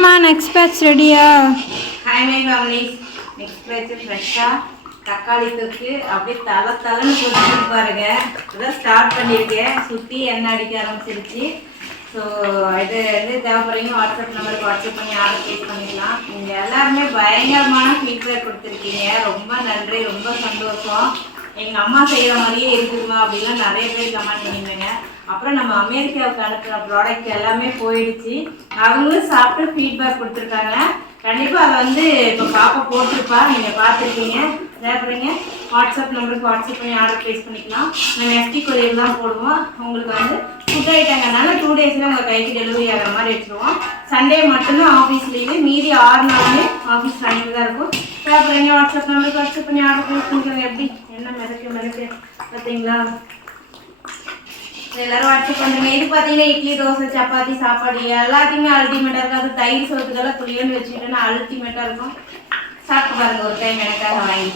என்னம்மா next batch ரெடியா? Hi my families, next batch ஃப்ரெஷ்ஷாக தக்காளி தொக்கு அப்படியே தலைன்னு கொதிச்சு பாருங்க. இதான் ஸ்டார்ட் பண்ணியிருக்கேன். சுற்றி எண்ணெய் அடிக்க ஆரம்பிச்சிருச்சு. ஸோ இது வந்து தேவைப்படுறீங்க வாட்ஸ்அப் நம்பருக்கு வாட்ஸ்அப் பண்ணி ஆர்டர் ப்ளேஸ் பண்ணிக்கலாம். நீங்கள் எல்லாருமே பயங்கரமான ஃபீட்பேக் கொடுத்துருக்கீங்க. ரொம்ப நன்றி, ரொம்ப சந்தோஷம். எங்கள் அம்மா செய்கிற மாதிரியே இருக்குதுமா அப்படின்லாம் நிறைய பேர் கமெண்ட் பண்ணியிருந்தேங்க. அப்புறம் நம்ம அமெரிக்காவுக்கு அனுப்புகிற ப்ராடக்ட் எல்லாமே போயிடுச்சு. அவங்களும் சாப்பிட்டு ஃபீட்பேக் கொடுத்துருக்காங்க. கண்டிப்பாக அதை வந்து இப்போ பாப்பா போட்டிருப்பா, நீங்கள் பார்த்துருக்கீங்க. தேவைப்படுறீங்க வாட்ஸ்அப் நம்பருக்கு வாட்ஸ்அப் பண்ணி ஆர்டர் ப்ளேஸ் பண்ணிக்கலாம். நாங்கள் எஸ்டி கொரியர் தான் போடுவோம். உங்களுக்கு வந்து ஃபுட் ஐட்டங்கனால 2 டேஸில் உங்கள் கைக்கு டெலிவரி ஆகிற மாதிரி வச்சுருவோம். சண்டே மட்டும்தான் ஆஃபீஸ் லீவு, மீதி 6 நாளுமே ஆஃபீஸ் டைமில் தான் இருக்கும். தேவைப்படுறீங்க வாட்ஸ்அப் நம்பருக்கு வாட்ஸ்அப் பண்ணி ஆர்டர் ப்ளேஸ் பண்ணிக்கலாம். எப்படி என்ன மிதக்கு பார்த்தீங்களா? எல்லாரும் வாட்ஸ்அப் பண்ணுங்க. இது பார்த்தீங்கன்னா இட்லி, தோசை, சப்பாத்தி, சாப்பாடு எல்லாத்தையுமே அல்டிமேட்டாக இருக்கும். அது தயிர் சோத்துக்கெல்லாம் புளியோண்டு வச்சுக்கிட்டோன்னா அல்டிமேட்டாக இருக்கும். சாப்பிட்டு பாருங்க ஒரு டைம் எனக்காக வாங்கி.